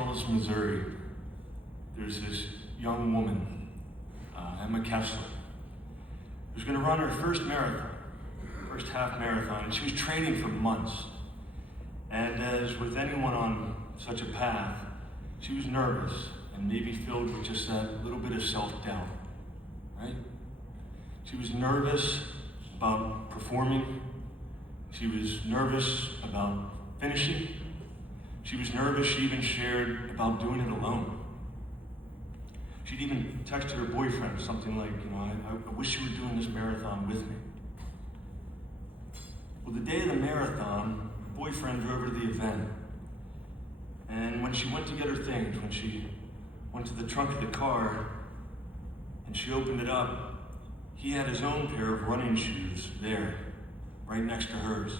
Charles, Missouri, there's this young woman, Emma Kessler, who's going to run her first marathon, first half marathon, and she was training for months. And as with anyone on such a path, she was nervous and maybe filled with just that little bit of self-doubt, right? She was nervous about performing. She was nervous about finishing. She was nervous, she even shared about doing it alone. She'd even texted her boyfriend something like, I wish you were doing this marathon with me. Well, the day of the marathon, her boyfriend drove her to the event. And when she went to get her things, when she went to the trunk of the car and she opened it up, he had his own pair of running shoes there, right next to hers,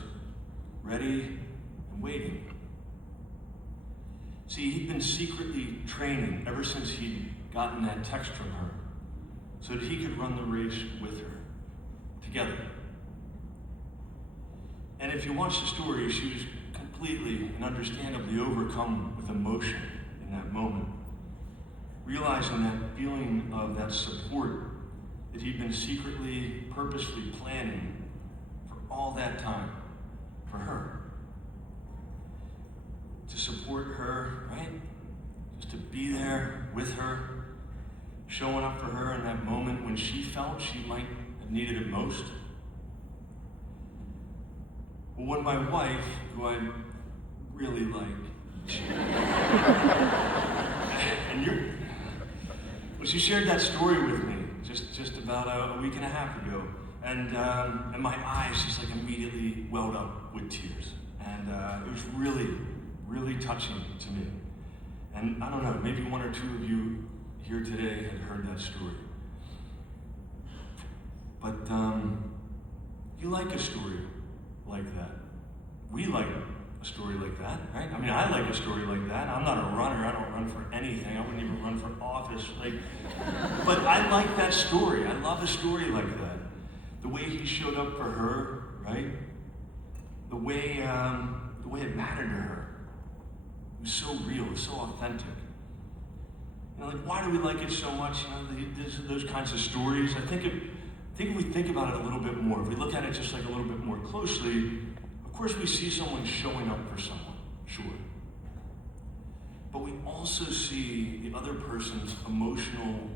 ready and waiting. See, he'd been secretly training ever since he'd gotten that text from her so that he could run the race with her, together. And if you watch the story, she was completely and understandably overcome with emotion in that moment, realizing that feeling of that support that he'd been secretly, purposely planning for all that time for her. To support her, right? Just to be there with her, showing up for her in that moment when she felt she might have needed it most. Well, when my wife, who I really like, she shared that story with me just about a week and a half ago, and my eyes just like immediately welled up with tears, and it was really touching to me. And I don't know, maybe one or two of you here today had heard that story. But you like a story like that. We like a story like that, right? I mean, I like a story like that. I'm not a runner. I don't run for anything. I wouldn't even run for office. But I like that story. I love a story like that. The way he showed up for her, right? The way it mattered to her. It was so real. It was so authentic. Why do we like it so much? Those kinds of stories. I think if we think about it a little bit more, if we look at it just like a little bit more closely, of course we see someone showing up for someone, sure. But we also see the other person's emotional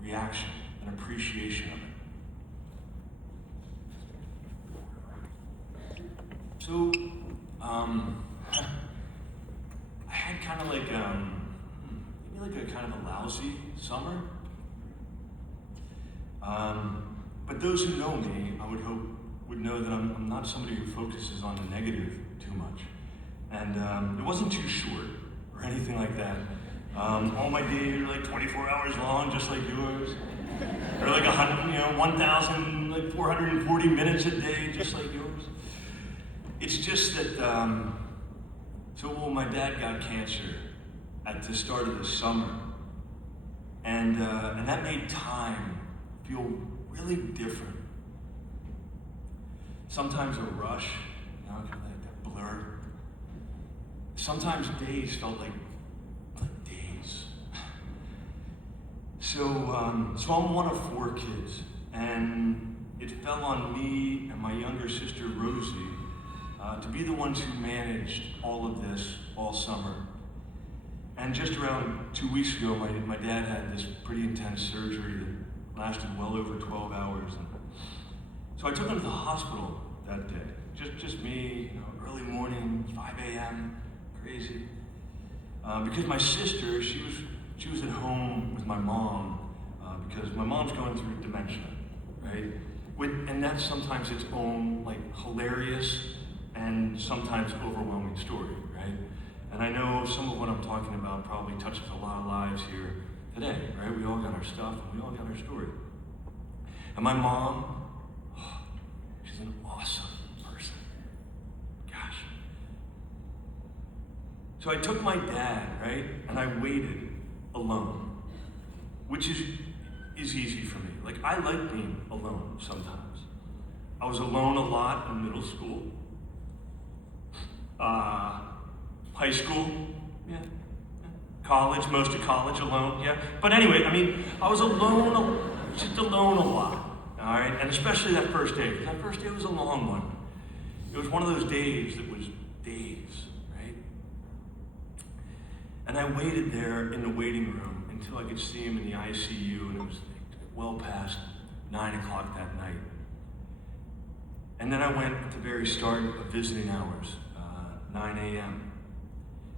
reaction and appreciation of it. So, I had kind of like, maybe like a kind of a lousy summer. But those who know me, I would hope, would know that I'm not somebody who focuses on the negative too much. And it wasn't too short or anything like that. All my days are like 24 hours long, just like yours. Or like 1,440 minutes a day, just like yours. It's just that, my dad got cancer at the start of the summer. And that made time feel really different. Sometimes a rush, kind of like that blur. Sometimes days felt like days. So I'm one of 4 kids, and it fell on me and my younger sister Rosie to be the ones who managed all of this all summer. And just around 2 weeks ago, my dad had this pretty intense surgery that lasted well over 12 hours. And so I took him to the hospital that day. Just me, early morning, 5 a.m., crazy. Because my sister, she was at home with my mom because my mom's going through dementia, right? And that's sometimes its own hilarious and sometimes overwhelming story, right? And I know some of what I'm talking about probably touches a lot of lives here today, right? We all got our stuff and we all got our story. And my mom, she's an awesome person. Gosh. So I took my dad, right? And I waited alone, which is easy for me. I like being alone sometimes. I was alone a lot in middle school. High school, yeah. College, most of college alone, yeah. But anyway, I was alone, just alone a lot, all right? And especially that first day, because that first day was a long one. It was one of those days that was days, right? And I waited there in the waiting room until I could see him in the ICU, and it was well past 9 o'clock that night. And then I went at the very start of visiting hours, 9 a.m.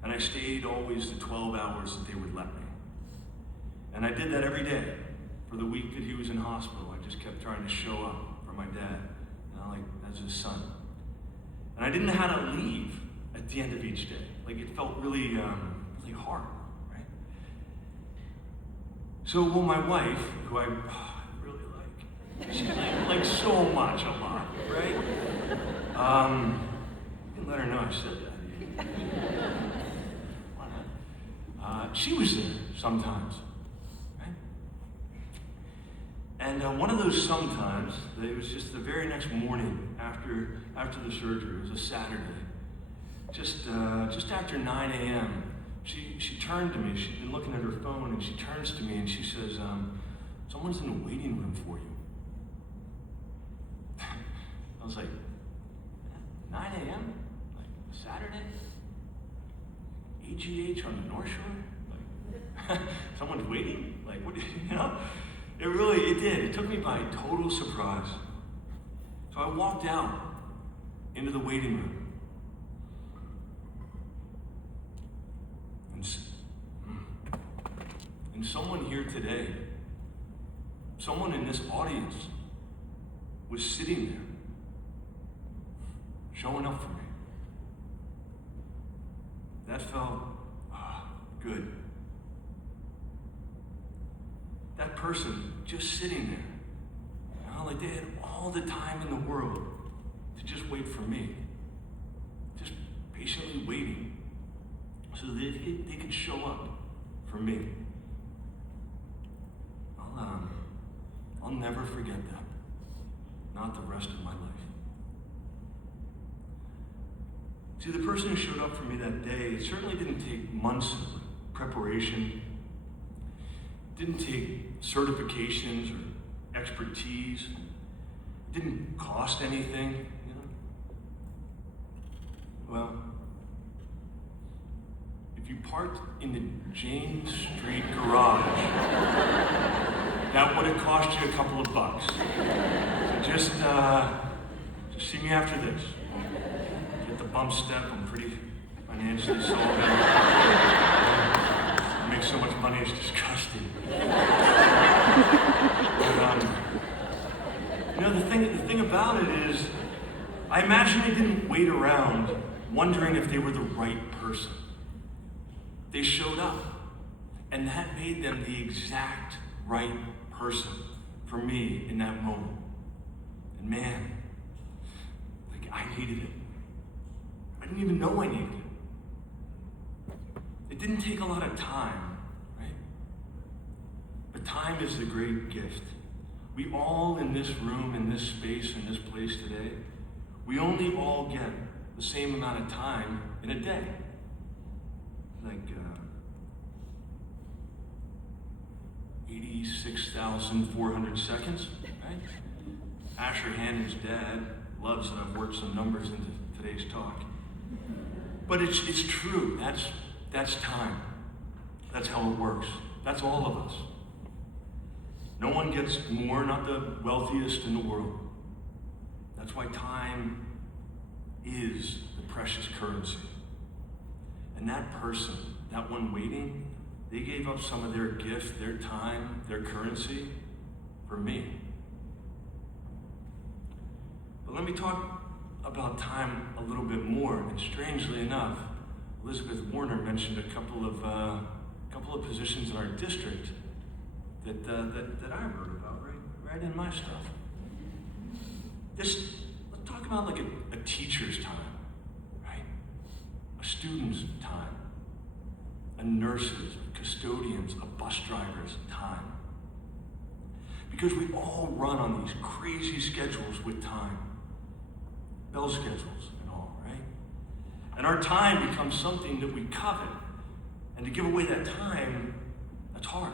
And I stayed always the 12 hours that they would let me. And I did that every day. For the week that he was in hospital, I just kept trying to show up for my dad, as his son. And I didn't know how to leave at the end of each day. It felt really, really hard, right? So, my wife, who I really like, she likes so much a lot, right? You can let her know I said that. She was there sometimes, right? And one of those sometimes, it was just the very next morning after the surgery. It was a Saturday. Just after 9 a.m., she turned to me. She'd been looking at her phone, and she turns to me and she says, "Someone's in the waiting room for you." I was like, 9 a.m., Saturday, AGH on the North Shore. Someone's waiting? What, It did. It took me by total surprise. So I walked out into the waiting room. And someone here today, someone in this audience, was sitting there, showing up for me. That felt good. That person just sitting there, they had all the time in the world to just wait for me, just patiently waiting so that they could show up for me. I'll never forget that, not the rest of my life. See, the person who showed up for me that day, it certainly didn't take months of preparation, didn't take certifications or expertise, didn't cost anything, Well, if you parked in the James Street garage, that would have cost you a couple of bucks. So just see me after this. Get the bump step. I'm pretty financially solvent. I make so much money, it's disgusting. But, the thing about it is, I imagine they didn't wait around wondering if they were the right person. They showed up, and that made them the exact right person for me in that moment. And man, I needed it. I didn't even know I needed it. It didn't take a lot of time, right? But time is the great gift. We all in this room, in this space, in this place today, we only all get the same amount of time in a day. 86,400 seconds, right? Asher Hannon's dad loves that I've worked some numbers into today's talk. But it's true, that's time. That's how it works. That's all of us. No one gets more, not the wealthiest in the world. That's why time is the precious currency. And that person, that one waiting, they gave up some of their gift, their time, their currency for me. But let me talk about time a little bit more. And strangely enough, Elizabeth Warner mentioned a couple of positions in our district that I wrote about right in my stuff. Let's talk about a teacher's time, right? A student's time, a nurse's, a custodian's, a bus driver's time. Because we all run on these crazy schedules with time. Bell schedules and all, right? And our time becomes something that we covet And to give away that time, that's hard.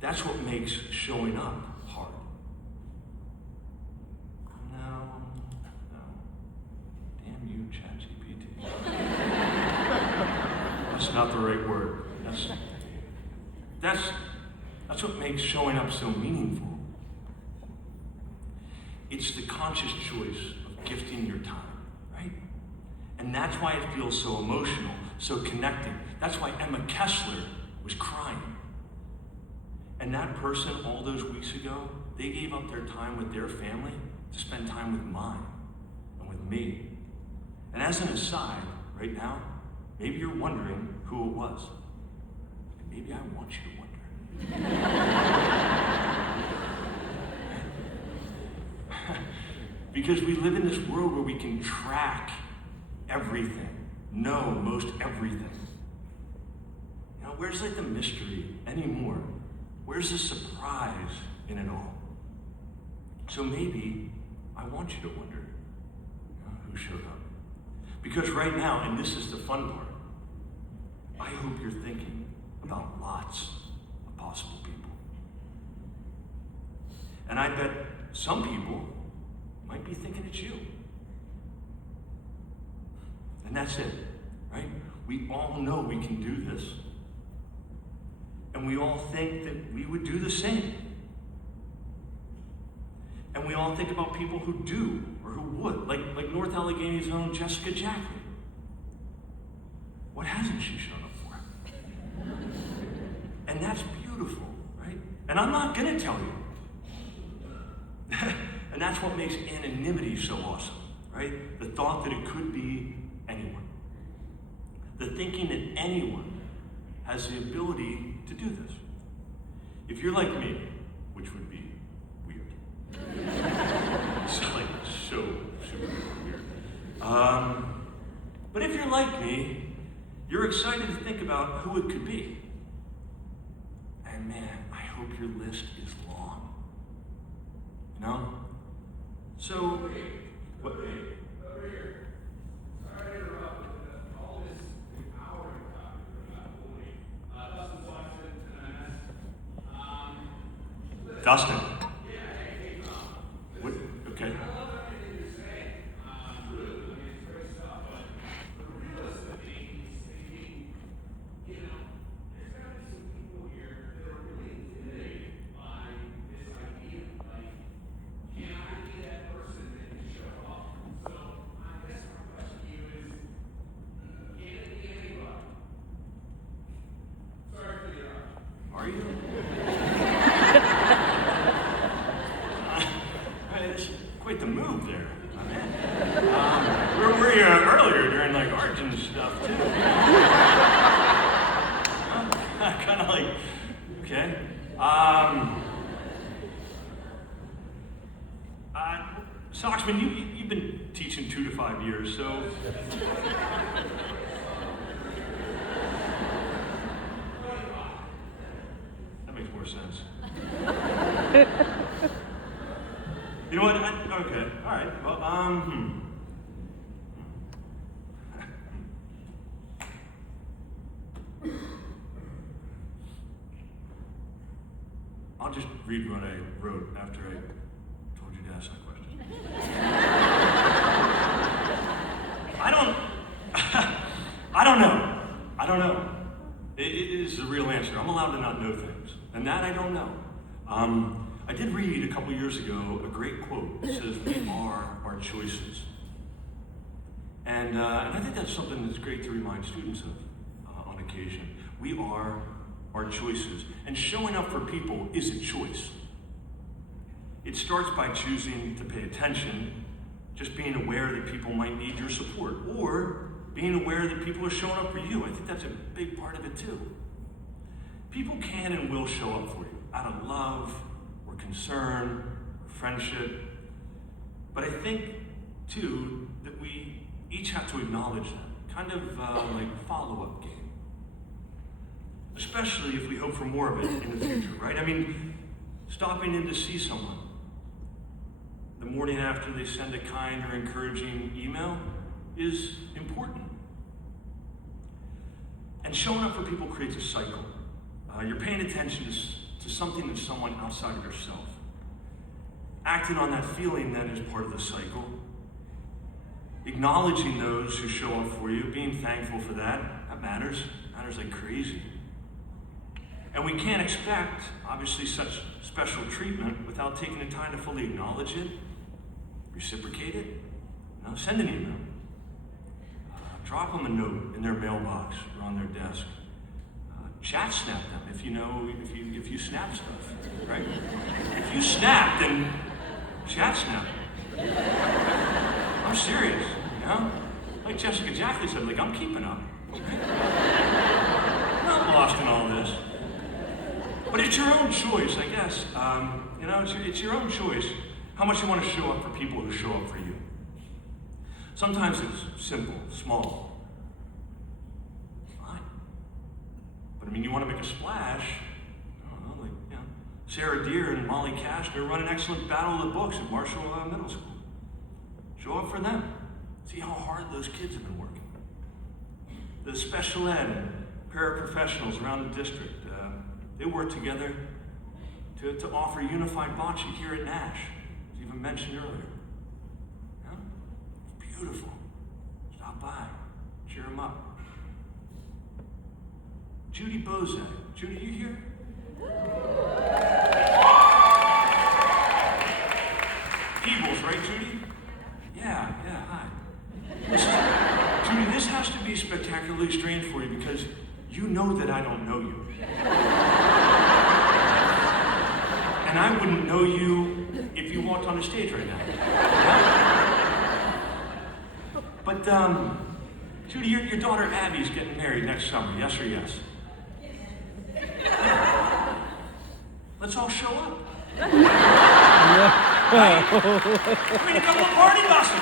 That's what makes showing up hard. No. Damn you, ChatGPT. That's not the right word. That's what makes showing up so meaningful. It's the conscious choice of gifting your time, right? And that's why it feels so emotional, so connecting. That's why Emma Kessler was crying. And that person all those weeks ago, they gave up their time with their family to spend time with mine and with me. And as an aside, right now, maybe you're wondering who it was. And maybe I want you to wonder. Because we live in this world where we can track everything, know most everything. You know, where's like the mystery anymore? Where's the surprise in it all? So maybe I want you to wonder, who showed up? Because right now, and this is the fun part, I hope you're thinking about lots of possible people. And I bet some people might be thinking it's you. And that's it, right? We all know we can do this. And we all think that we would do the same. And we all think about people who do or who would, like North Allegheny's own Jessica Jackley. What hasn't she shown up for? And that's beautiful, right? And I'm not gonna tell you. And that's what makes anonymity so awesome, right? The thought that it could be anyone. The thinking that anyone has the ability to do this. If you're like me, which would be weird. It's like so super weird. But if you're like me, you're excited to think about who it could be. And man, I hope your list is long. You know? So, what? Over here. Sorry to interrupt, but all this empowering topic about Mooney. Dustin's watching tonight. Dustin. Yeah, hey, What? Okay. I love everything you're saying. Really, I mean, it's great stuff, but the realist of me is thinking, there's got to be some people here that are really intimidated by this idea. Like, can I be that person that can show up? So, I guess my question to you is, can it be anybody? Sorry for the interruption. Are you? It's quite the move there, my man. Where were you earlier during like art and stuff too? Kind of like, okay. Soxman, you've been teaching 2 to 5 years, so. That makes more sense. You know what? Okay, all right. Well, I'll just read what I wrote after I told you to ask that question. I don't know. It is the real answer. I'm allowed to not know things, and that I don't know. I did read a couple years ago a great quote that says, "We are our choices." And I think that's something that's great to remind students of on occasion. We are our choices. And showing up for people is a choice. It starts by choosing to pay attention, just being aware that people might need your support, or being aware that people are showing up for you. I think that's a big part of it too. People can and will show up for you out of love, or concern, or friendship. But I think, too, that we each have to acknowledge that, kind of like follow-up game. Especially if we hope for more of it in the future, right? I mean, stopping in to see someone the morning after they send a kind or encouraging email is important. And showing up for people creates a cycle. You're paying attention to something that's someone outside of yourself. Acting on that feeling then is part of the cycle. Acknowledging those who show up for you, being thankful for that matters. Matters like crazy. And we can't expect, obviously, such special treatment without taking the time to fully acknowledge it, reciprocate it. Send an email. Drop them a note in their mailbox or on their desk. Chat snap them if you snap stuff, right? If you snap, then chat snap them. I'm serious, Like Jessica Jackley said, like, I'm keeping up. I'm not lost in all this. But it's your own choice, I guess. It's your own choice how much you want to show up for people who show up for you. Sometimes it's simple, small. Fine. But you want to make a splash. I don't know, Sarah Deere and Molly Kastner run an excellent battle of the books at Marshall Middle School. Show up for them. See how hard those kids have been working. The special ed and paraprofessionals around the district, they work together to offer unified bocce here at Nash, as even mentioned earlier. It's beautiful. Stop by, cheer them up. Judy Bozak. Judy, you here? Peebles, right, Judy? Yeah, hi. Judy, this has to be spectacularly strange for you because you know that I don't know you. And I wouldn't know you if you walked on the stage right now. But, Judy, your daughter Abby's getting married next summer, yes or yes? Let's all show up. Right? I mean, a couple of party buses.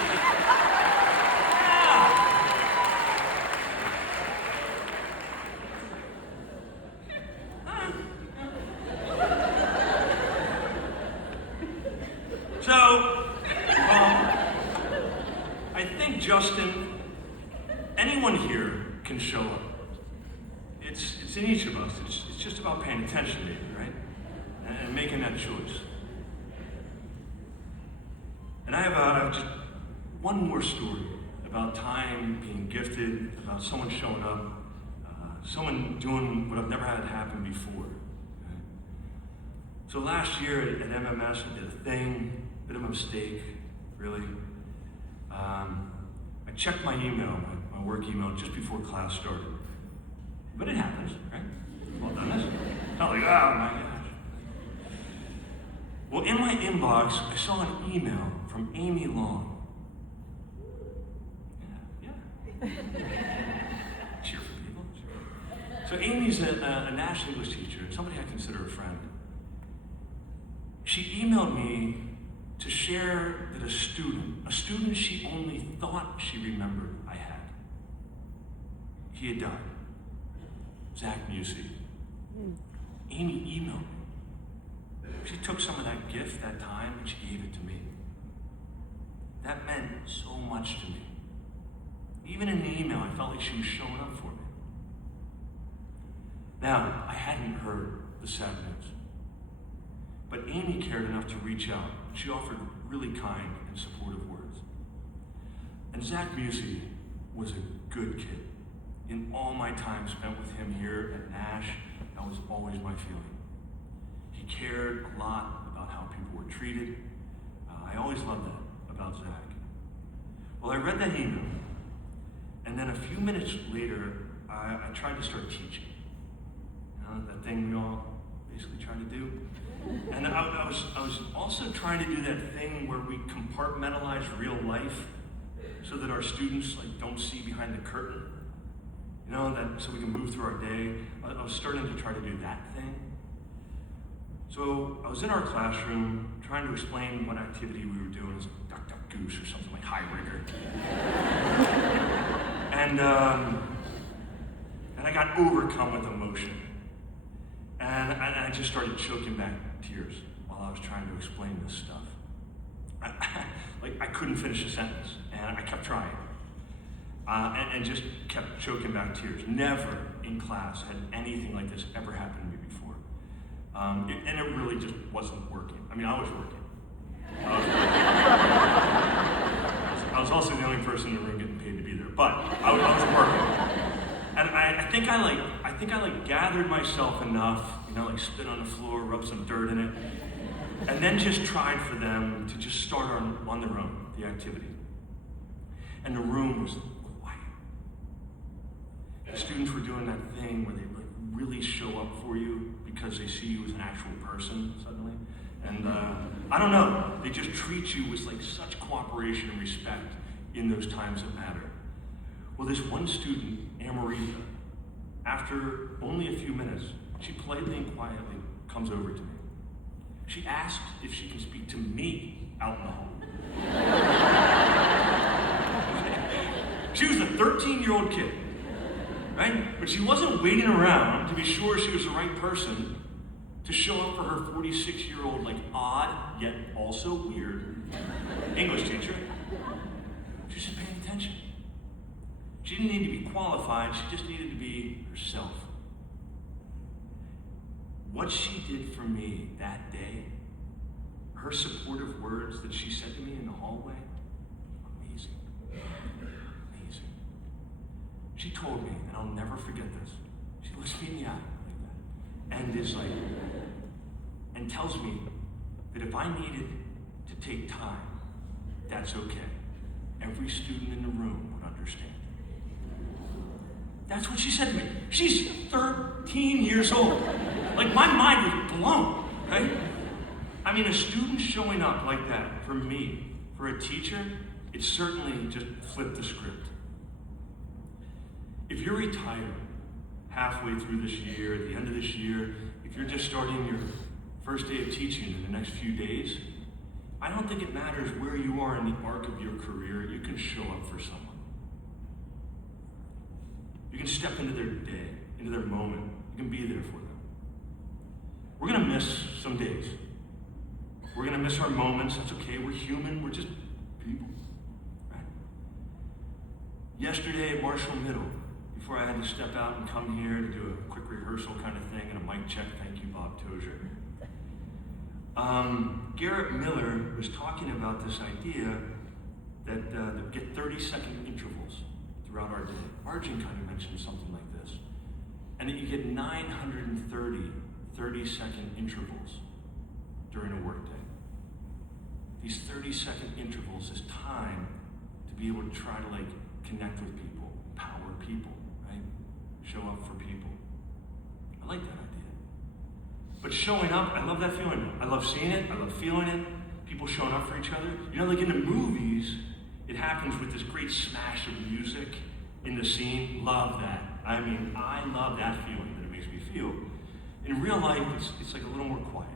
I think, Justin, anyone here can show up. It's in each of us. It's just about paying attention, maybe, right? And making that choice. And I have just one more story about time being gifted, about someone showing up, someone doing what I've never had happen before. Okay? So last year at MMS, I did a thing, bit of a mistake, really. I checked my email, my work email, just before class started. But it happens, right? Well done, this. It's not like, oh my gosh. Well, in my inbox, I saw an email from Amy Long. Yeah. Cheer for people. Cheer. So Amy's a Nash English teacher, and somebody I consider a friend. She emailed me to share that a student she only thought she remembered I had, he had died. Zach Musey. Amy emailed me. She took some of that gift, that time, and she gave it to me. That meant so much to me. Even in the email, I felt like she was showing up for me. Now, I hadn't heard the sad news, but Amy cared enough to reach out. She offered really kind and supportive words. And Zach Musey was a good kid. In all my time spent with him here at Nash, that was always my feeling. He cared a lot about how people were treated. I always loved that about Zach. Well, I read that email, and then a few minutes later, I tried to start teaching. That thing we all basically try to do. And I was also trying to do that thing where we compartmentalize real life so that our students don't see behind the curtain. So we can move through our day. I was starting to try to do that thing. So I was in our classroom trying to explain what activity we were doing. It was like duck, duck, goose or something like high rigger. And I got overcome with emotion. And I just started choking back tears while I was trying to explain this stuff. I couldn't finish a sentence, and I kept trying. And just kept choking back tears. Never in class had anything like this ever happened to me before. And it really just wasn't working. I mean, I was working. I was also the only person in the room getting paid to be there, but I was working. And I think I gathered myself enough, like spit on the floor, rub some dirt in it, and then just tried for them to just start on their own, the activity. And the room was quiet. The students were doing that thing where they really show up for you because they see you as an actual person suddenly. And I don't know, they just treat you with like such cooperation and respect in those times that matter. Well, this one student, Amarita, after only a few minutes, she politely and quietly comes over to me. She asked if she can speak to me out in the hall. She was a 13-year-old kid, right? But she wasn't waiting around to be sure she was the right person to show up for her 46-year-old, like odd, yet also weird English teacher. She was just paying attention. She didn't need to be qualified, she just needed to be herself. What she did for me that day, her supportive words that she said to me in the hallway, amazing. Amazing. She told me, and I'll never forget this, she looks me in the eye like that, and is like, and tells me that if I needed to take time, that's okay. Every student in the room would understand. That's what she said to me. She's 13 years old. Like, my mind was blown, right? I mean, a student showing up like that for me, for a teacher, it certainly just flipped the script. If you're retired halfway through this year, at the end of this year, if you're just starting your first day of teaching in the next few days, I don't think it matters where you are in the arc of your career, you can show up for someone. You can step into their day, into their moment. You can be there for them. We're gonna miss some days. We're gonna miss our moments. That's okay, we're human, we're just people, right? Yesterday at Marshall Middle, before I had to step out and come here to do a quick rehearsal kind of thing and a mic check, thank you, Bob Tozier. Garrett Miller was talking about this idea that we get 30-second intervals throughout our day. Arjun kind of mentioned something like this. And that you get 930 30-second intervals during a workday. These 30-second intervals is time to be able to try to connect with people, empower people, right? Show up for people. I like that idea. But showing up, I love that feeling. I love seeing it, I love feeling it. People showing up for each other. Like in the movies, it happens with this great smash of music in the scene. Love that. I mean, I love that feeling that it makes me feel. In real life, it's like a little more quiet,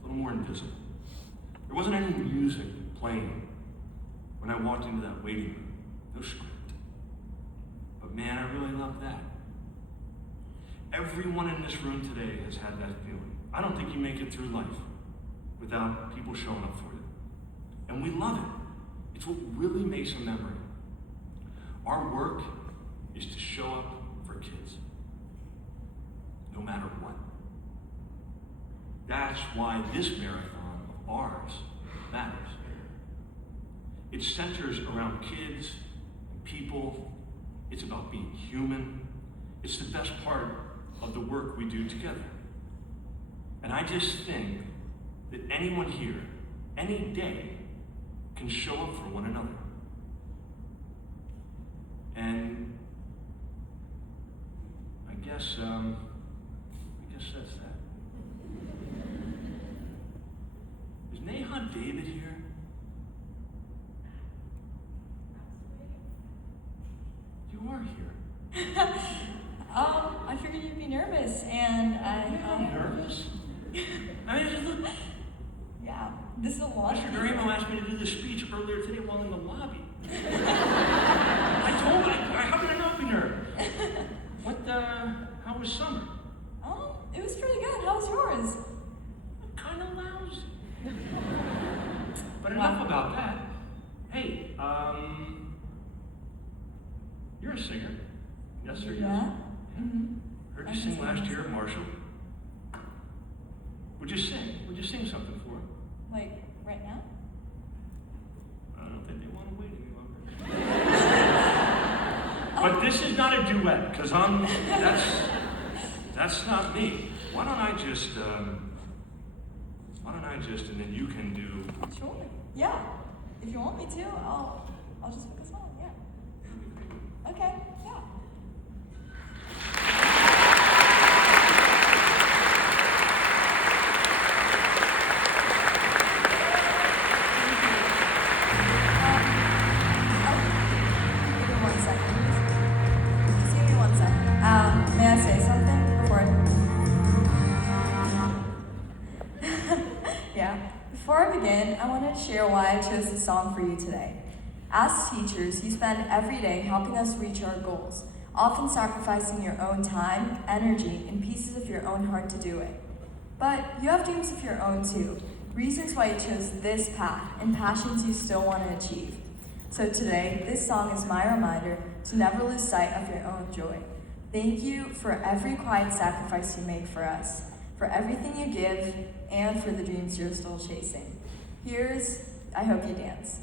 a little more invisible. There wasn't any music playing when I walked into that waiting room. No script. But man, I really love that. Everyone in this room today has had that feeling. I don't think you make it through life without people showing up for you. And we love it. It's what really makes a memory. Our work is to show up for kids, no matter what. That's why this marathon of ours matters. It centers around kids, people. It's about being human. It's the best part of the work we do together. And I just think that anyone here, any day, can show up for one another. And I guess that's that. Is Neha David here? You are here. I figured you'd be nervous, and I'm nervous. I mean, look. Yeah, this is a lot. Mr. Duramo asked me to do this speech earlier today while in the lobby. I told him, how can I not be nervous? How was summer? Oh, it was pretty good. How was yours? Kind of lousy. But enough about that. Hey, you're a singer. Yes or yes? Yeah. Mm-hmm. sing something for them. Like, right now? I don't think they want to wait any longer. But this is not a duet, because that's not me. Why don't I just, and then you can do. Sure. Yeah. If you want me to, I'll just pick a song. Yeah. Okay. Yeah. Give me 1 second. Just give me 1 second. May I say something before? Yeah. Before I begin, I wanted to share why I chose this song for you today. As teachers, you spend every day helping us reach our goals, often sacrificing your own time, energy, and pieces of your own heart to do it. But you have dreams of your own too, reasons why you chose this path, and passions you still want to achieve. So today, this song is my reminder to never lose sight of your own joy. Thank you for every quiet sacrifice you make for us, for everything you give, and for the dreams you're still chasing. Here's I Hope You Dance.